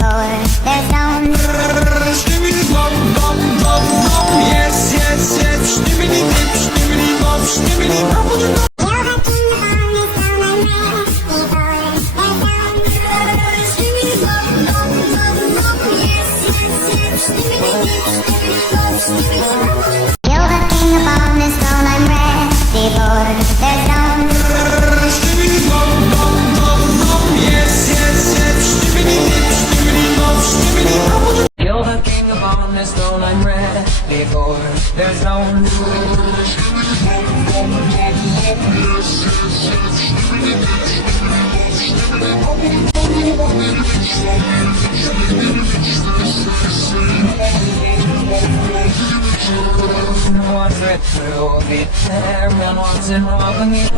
before there's no Sztymili bop, bop, bop, bop. Yes, yes, yes. Sztymili dip, sztymili bop, sztymili bop. You're the king upon this throne, I'm ready for there's no Sztymili bop, bop, bop, bop. Yes, yes, yes. Sztymili dip, sztymili bop, sztymili bop. You're the king upon this throne, I'm ready for there's no What's it through? Everyone wants it wrong with me.